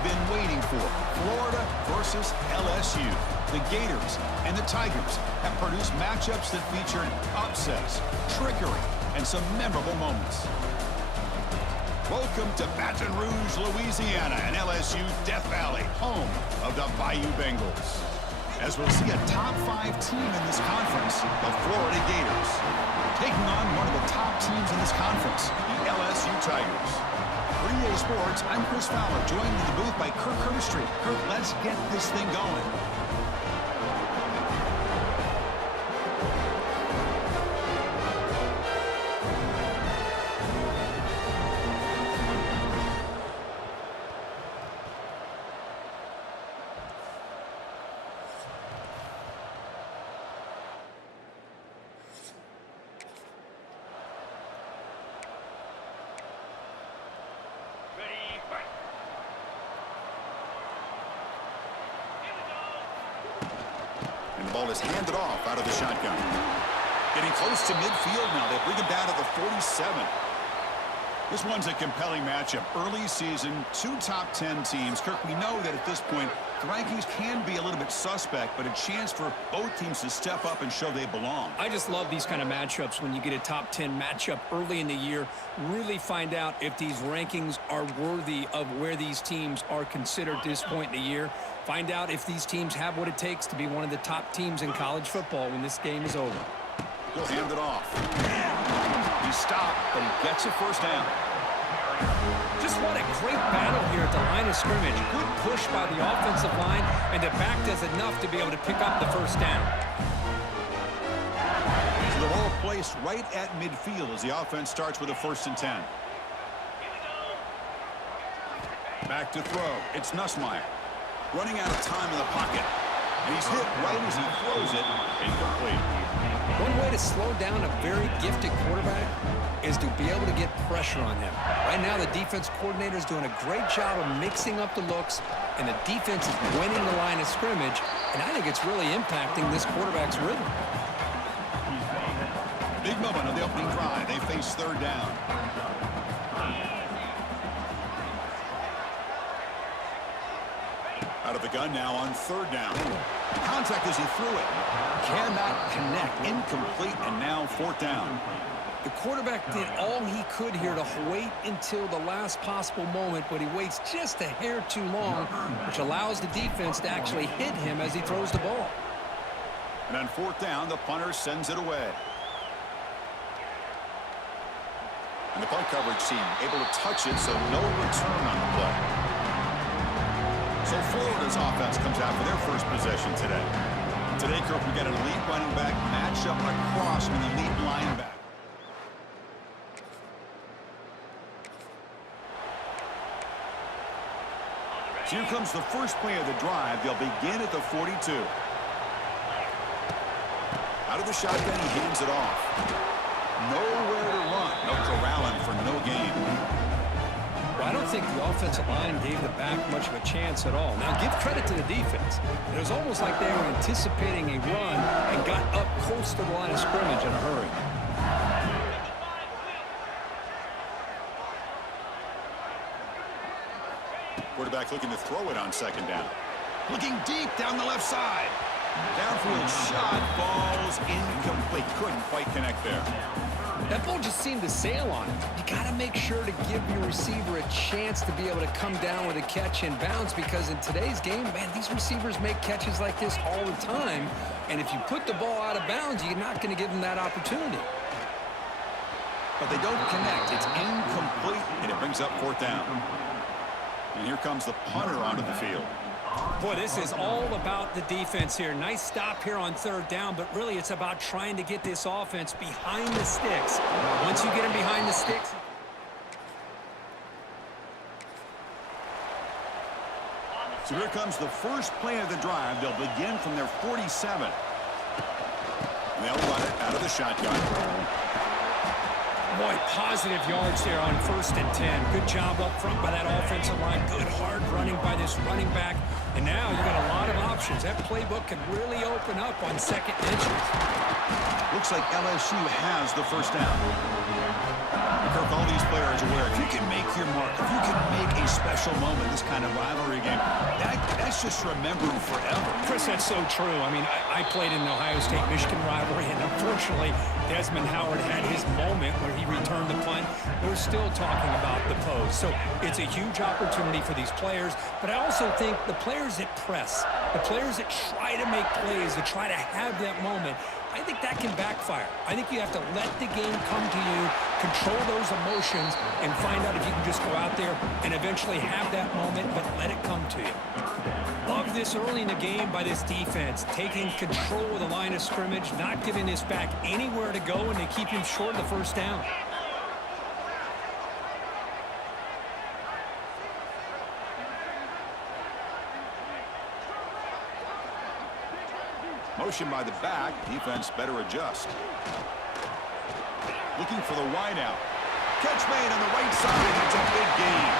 you've been waiting for. Florida versus LSU. The Gators and the Tigers have produced matchups that feature upsets, trickery, and some memorable moments. Welcome to Baton Rouge, Louisiana, and LSU's Death Valley, home of the Bayou Bengals. As we'll see a top 5 team in this conference, the Florida Gators, taking on one of the top teams in this conference, the LSU Tigers. For EA Sports, I'm Chris Fowler, joined in the booth by Kirk Herbstreit. Kirk, let's get this thing going. And the ball is handed off out of the shotgun. Getting close to midfield now. They bring him down to the 47. This one's a compelling matchup. Early season, 2 top 10 teams. Kirk, we know that at this point, the rankings can be a little bit suspect, but a chance for both teams to step up and show they belong. I just love these kind of matchups when you get a top 10 matchup early in the year. Really find out if these rankings are worthy of where these teams are considered at this point in the year. Find out if these teams have what it takes to be one of the top teams in college football when this game is over. He'll hand it off. He stopped, but he gets a first down. Just what a great battle here at the line of scrimmage. Good push by the offensive line, and the back does enough to be able to pick up the first down. So the ball placed right at midfield as the offense starts with a 1st and 10. Back to throw. It's Nussmeier. Running out of time in the pocket. And he's hit right as he throws it. Incomplete. One way to slow down a very gifted quarterback is to be able to get pressure on him. Right now, the defense coordinator is doing a great job of mixing up the looks, and the defense is winning the line of scrimmage, and I think it's really impacting this quarterback's rhythm. Big moment of the opening drive. They face 3rd down. Out of the gun now on 3rd down. Contact as he threw it. Cannot connect. Incomplete, and now 4th down. The quarterback did all he could here to wait until the last possible moment, but he waits just a hair too long, which allows the defense to actually hit him as he throws the ball. And on 4th down, the punter sends it away. And the punt coverage team able to touch it, so no return on the play. So Florida's offense comes out for their first possession today. Today, Kirk, we got an elite running back matchup across with an elite linebacker. So here comes the first play of the drive. They'll begin at the 42. Out of the shotgun, he hands it off. Nowhere to run. No corralling for no gain. Well, I don't think the offensive line gave the back much of a chance at all. Now, give credit to the defense. It was almost like they were anticipating a run and got up close to the line of scrimmage in a hurry. Quarterback looking to throw it on 2nd down. Looking deep down the left side. Downfield shot falls incomplete. Couldn't quite connect there. That ball just seemed to sail on him. You got to make sure to give your receiver a chance to be able to come down with a catch and bounce, because in today's game, man, these receivers make catches like this all the time. And if you put the ball out of bounds, you're not going to give them that opportunity. But they don't connect. It's incomplete, and it brings up 4th down. And here comes the punter onto the field. Boy, this is all about the defense here. Nice stop here on 3rd down, but really it's about trying to get this offense behind the sticks. Once you get them behind the sticks. So here comes the first play of the drive. They'll begin from their 47. And they'll run it out of the shotgun. Boy, positive yards there on 1st and 10. Good job up front by that offensive line. Good hard running by this running back. And now you've got a lot of options. That playbook can really open up on 2nd inches. Looks like LSU has the first down. Kirk, all these players are aware, if you can make your mark, if you can make a special moment, this kind of rivalry game, that's just remembered forever. Chris, that's so true. I mean, I played in the Ohio State-Michigan rivalry, and unfortunately, Desmond Howard had his moment where he returned the punt. We're still talking about the pose. So it's a huge opportunity for these players, but I also think the players that press, the players that try to make plays, that try to have that moment, I think that can backfire. I think you have to let the game come to you, control those emotions, and find out if you can just go out there and eventually have that moment, but let it come to you. Love this early in the game by this defense, taking control of the line of scrimmage, not giving this back anywhere to go, and they keep him short of the first down. Motion by the back. Defense better adjust. Looking for the wideout. Catch made on the right side. That's a big gain.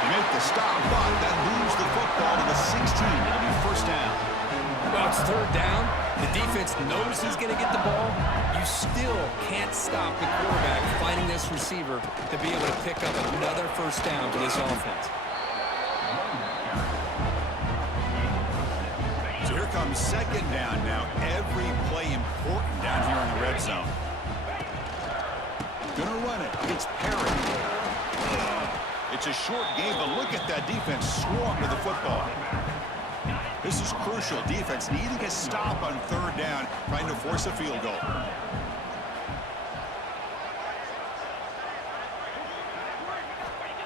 They make the stop, but that moves the football to the 16. It'll be first down. Well, it's third down. The defense knows he's going to get the ball. You still can't stop the quarterback finding this receiver to be able to pick up another first down for this offense. So here comes second down now. Every play important down here in the red zone. Gonna run it. It's Perry. It's a short game, but look at that defense swarm to the football. This is crucial. Defense needing a stop on third down, trying to force a field goal.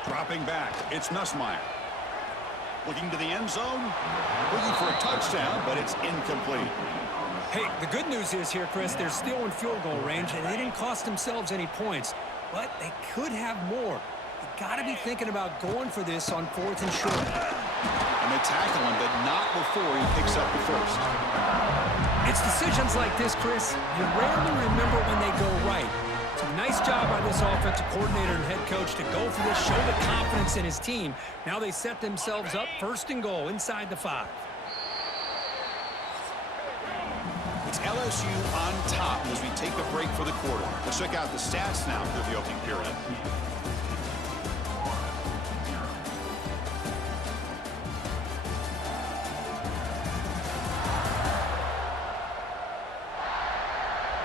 Dropping back. It's Nussmeier. Looking to the end zone. Looking for a touchdown, but it's incomplete. Hey, the good news is here, Chris, they're still in field goal range, and they didn't cost themselves any points. But they could have more. You got to be thinking about going for this on fourth and short. And they tackle him, but not before he picks up the first. It's decisions like this, Chris, you rarely remember when they go right. It's a nice job by this offensive coordinator and head coach to go for this, show the confidence in his team. Now they set themselves up first and goal inside the 5. It's LSU on top as we take a break for the quarter. Let's check out the stats now for the opening period.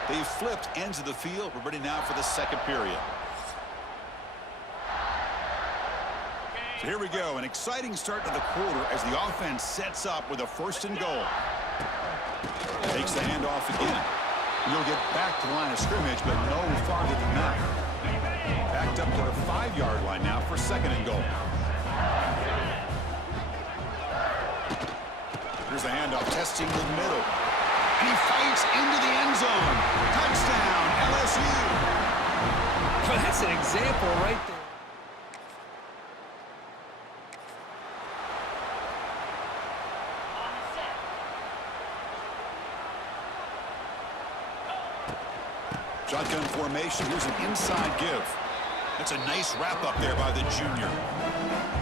They've flipped ends of the field. We're ready now for the second period. So here we go. An exciting start to the quarter as the offense sets up with a first and goal. Takes the handoff again. He'll get back to the line of scrimmage, but no farther than that. Backed up to the 5-yard line now for second and goal. Here's the handoff, testing the middle. And he fights into the end zone. Touchdown, LSU. Well, that's an example right there. Shotgun formation. Here's an inside give. That's a nice wrap-up there by the junior.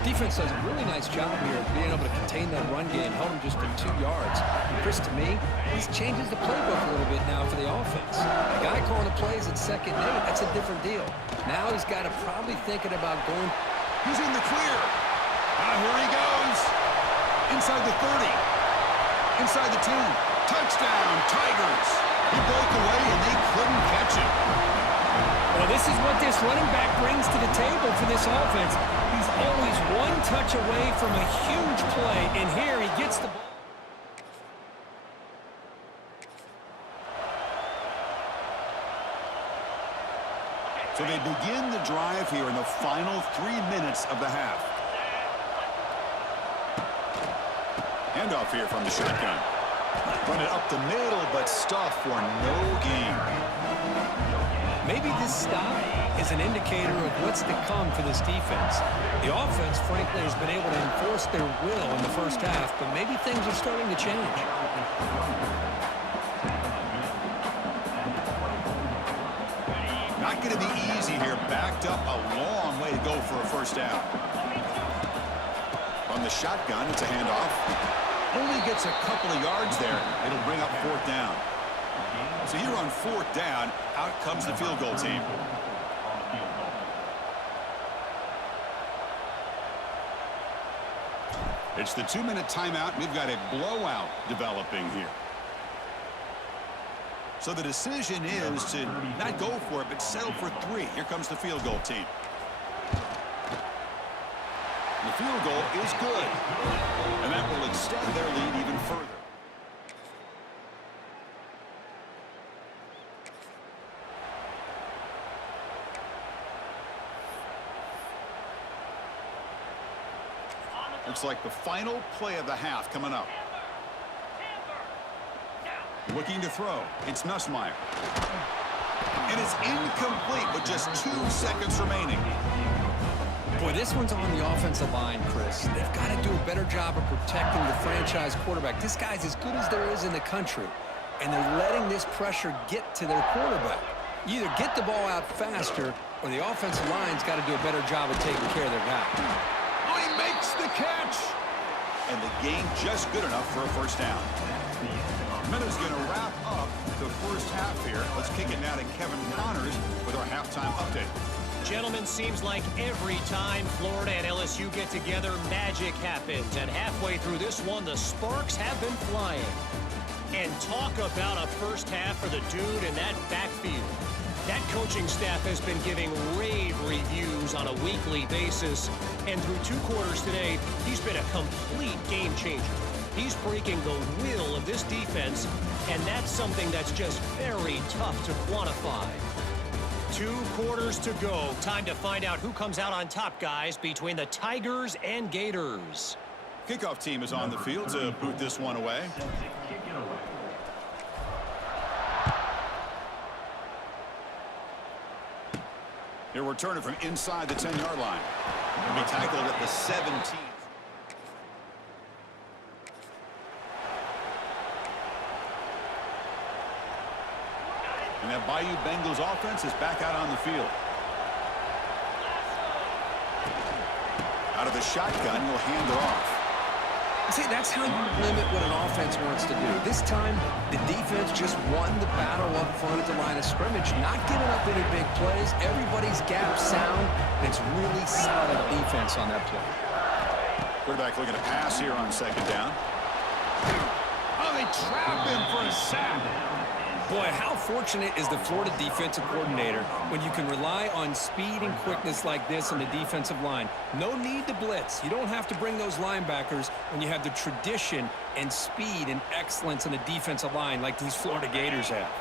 Defense does a really nice job here of being able to contain that run game, held him just to 2 yards. Chris, to me, this changes the playbook a little bit now for the offense. The guy calling the plays at 2nd and 8, that's a different deal. Now he's got to probably thinking about going. He's in the clear. Here he goes. Inside the 30. Inside the 10. Touchdown, Tigers. He broke away, and they couldn't catch him. Well, this is what this running back brings to the table for this offense. He's always one touch away from a huge play, and here he gets the ball. So they begin the drive here in the final 3 minutes of the half. Handoff here from the shotgun. Run it up the middle, but stuff for no gain. Maybe this stop is an indicator of what's to come for this defense. The offense, frankly, has been able to enforce their will in the first half, but maybe things are starting to change. Not going to be easy here. Backed up a long way to go for a first down. From the shotgun, it's a handoff. Only gets a couple of yards there. It'll bring up fourth down. So here on fourth down, out comes the field goal team. It's the 2-minute timeout. We've got a blowout developing here. So the decision is to not go for it, but settle for 3. Here comes the field goal team. The field goal is good. And that will extend their lead even further. Looks like the final play of the half coming up. Looking to throw. It's Nussmeier. And it's incomplete with just 2 seconds remaining. Boy, this one's on the offensive line, Chris. They've got to do a better job of protecting the franchise quarterback. This guy's as good as there is in the country, and they're letting this pressure get to their quarterback. You either get the ball out faster, or the offensive line's got to do a better job of taking care of their guy. Oh, he makes the catch! And the game just good enough for a first down. Minute's going to wrap up the first half here. Let's kick it now to Kevin Connors with our halftime update. Gentlemen, seems like every time Florida and LSU get together, magic happens. And halfway through this one, the sparks have been flying. And talk about a first half for the dude in that backfield. That coaching staff has been giving rave reviews on a weekly basis. And through 2 quarters today, he's been a complete game changer. He's breaking the will of this defense, and that's something that's just very tough to quantify. 2 quarters to go. Time to find out who comes out on top, guys, between the Tigers and Gators. Kickoff team is on the field to boot this one away. Here we're turning from inside the 10-yard line. He'll be tackled at the 17. And that Bayou Bengals offense is back out on the field. Out of the shotgun, he'll hand it off. See, that's how you limit what an offense wants to do. This time, the defense just won the battle up front at the line of scrimmage, not giving up any big plays. Everybody's gap sound. It's really solid defense on that play. Quarterback looking to pass here on 2nd down. Oh, they trap him for a sack. Boy, how fortunate is the Florida defensive coordinator when you can rely on speed and quickness like this in the defensive line. No need to blitz. You don't have to bring those linebackers when you have the tradition and speed and excellence in the defensive line like these Florida Gators have.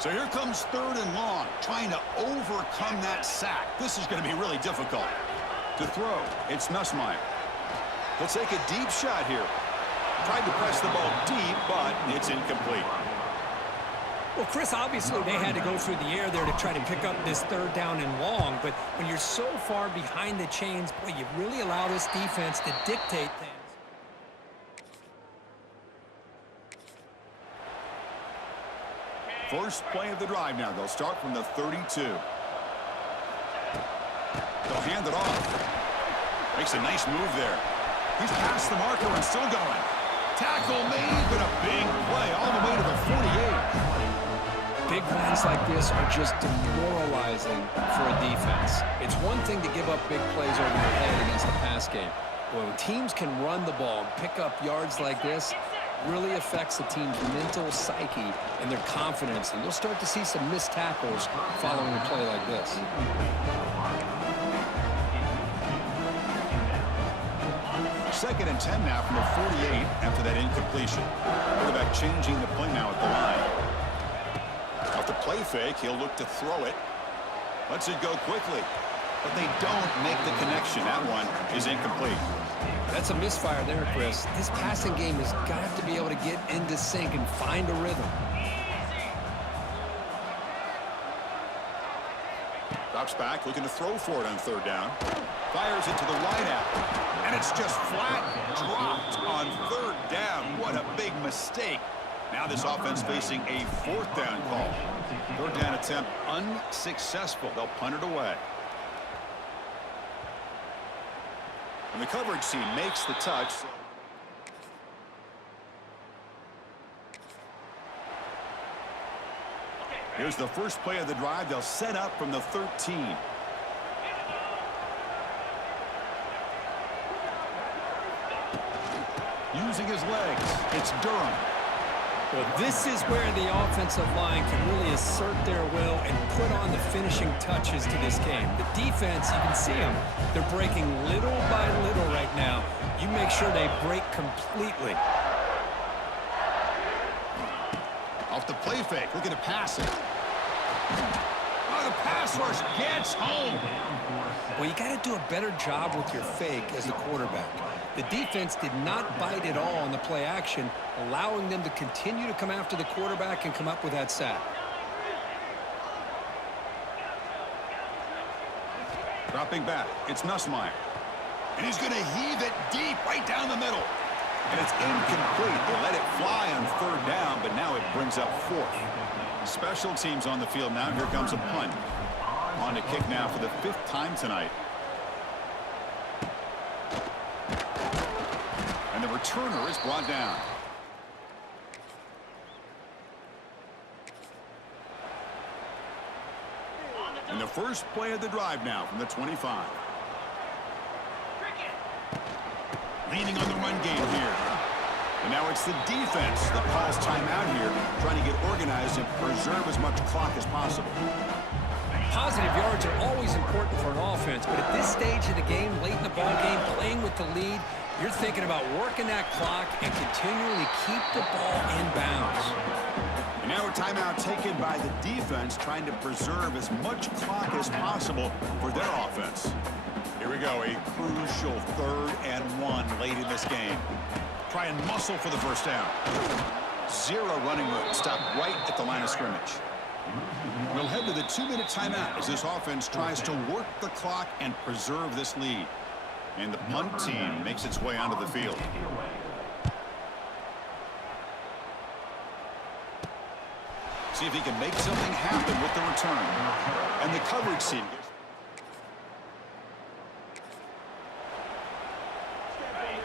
So here comes 3rd and long, trying to overcome that sack. This is going to be really difficult. To throw, it's Nussmeier. He'll take a deep shot here. Tried to press the ball deep, but it's incomplete. Well, Chris, obviously they had to go through the air there to try to pick up this 3rd down and long, but when you're so far behind the chains, boy, you really allow this defense to dictate things. First play of the drive now. They'll start from the 32. They'll hand it off. Makes a nice move there. He's past the marker and still going. Tackle made, but a big play all the way to the 48. Big runs like this are just demoralizing for a defense. It's one thing to give up big plays over your head against the pass game. But when teams can run the ball and pick up yards like this, really affects the team's mental psyche and their confidence. And you'll start to see some missed tackles following a play like this. Second and 10 now from the 48 after that incompletion. Quarterback changing the play now at the line. Off the play fake, he'll look to throw it. Lets it go quickly. But they don't make the connection. That one is incomplete. That's a misfire there, Chris. This passing game has got to be able to get into sync and find a rhythm. Drops back, looking to throw for it on 3rd down. Fires it to the right out. And it's just flat dropped on 3rd down. What a big mistake. Now this offense facing a 4th down call. 3rd down attempt unsuccessful. They'll punt it away. And the coverage team makes the touch. Here's the first play of the drive. They'll set up from the 13. Using his legs, it's Durham. Well, this is where the offensive line can really assert their will and put on the finishing touches to this game. The defense, you can see them. They're breaking little by little right now. You make sure they break completely. Off the play fake, looking to pass it. Oh, the pass rush gets home. Well, you got to do a better job with your fake as the quarterback. The defense did not bite at all on the play action, allowing them to continue to come after the quarterback and come up with that sack. Dropping back, it's Nussmeier. And he's going to heave it deep right down the middle. And it's incomplete. They let it fly on third down, but now it brings up fourth. Special teams on the field now. Here comes a punt. On to kick now for the 5th time tonight. And the returner is brought down. And the first play of the drive now from the 25. Leaning on the run game here. And now it's the defense that calls timeout here, trying to get organized and preserve as much clock as possible. Positive yards are always important for an offense, but at this stage of the game, late in the ball game, playing with the lead, you're thinking about working that clock and continually keep the ball in bounds. And now a timeout taken by the defense, trying to preserve as much clock as possible for their offense. Here we go, a crucial 3rd and 1 late in this game. Try and muscle for the first down. 0 running room. Stop right at the line of scrimmage. We'll head to the 2-minute timeout as this offense tries to work the clock and preserve this lead. And the punt team makes its way onto the field. See if he can make something happen with the return. And the coverage team.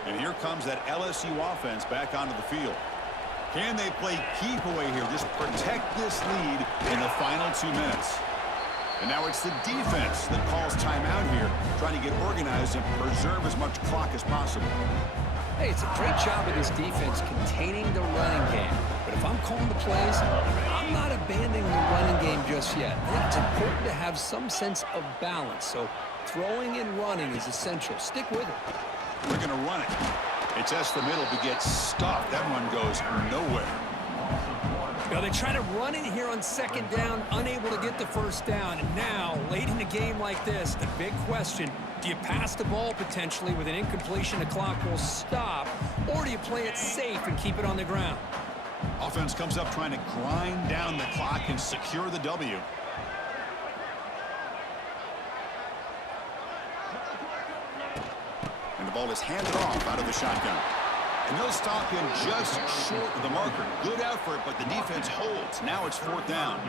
And here comes that LSU offense back onto the field. Can they play keep away here? Just protect this lead in the final 2 minutes. And now it's the defense that calls timeout here, trying to get organized and preserve as much clock as possible. Hey, it's a great job of this defense containing the running game. But if I'm calling the plays, I'm not abandoning the running game just yet. I think it's important to have some sense of balance. So throwing and running is essential. Stick with it. We're going to run it. It's S for middle, but gets stopped. That run goes nowhere. Now they try to run it here on 2nd down, unable to get the first down. And now, late in a game like this, the big question, do you pass the ball potentially with an incompletion? The clock will stop, or do you play it safe and keep it on the ground? Offense comes up trying to grind down the clock and secure the W. And the ball is handed off out of the shotgun. And they'll stop him just short of the marker. Good effort, but the defense holds. Now it's 4th down.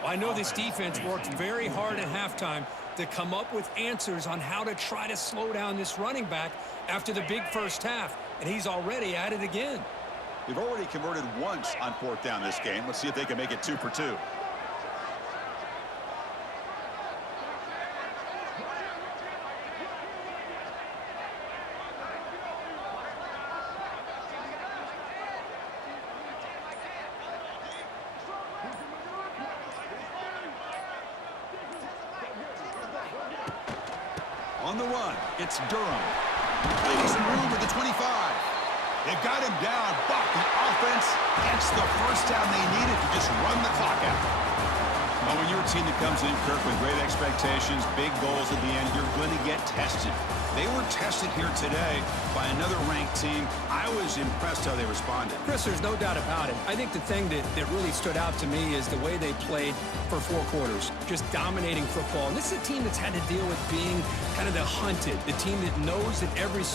Well, I know this defense worked very hard at halftime to come up with answers on how to try to slow down this running back after the big first half. And he's already at it again. They've already converted once on 4th down this game. Let's see if they can make it 2 for 2. On the run, it's Durham. Leaving some room at the 25. They've got him down, but the offense gets the first down they needed to just run the clock out. Well, when you're a team that comes in, Kirk, with great expectations, big goals at the end, you're going to get tested. They were tested here today by another ranked team. I was impressed how they responded. Chris, there's no doubt about it. I think the thing that really stood out to me is the way they played for 4 quarters, just dominating football. And this is a team that's had to deal with being kind of the hunted, the team that knows that every single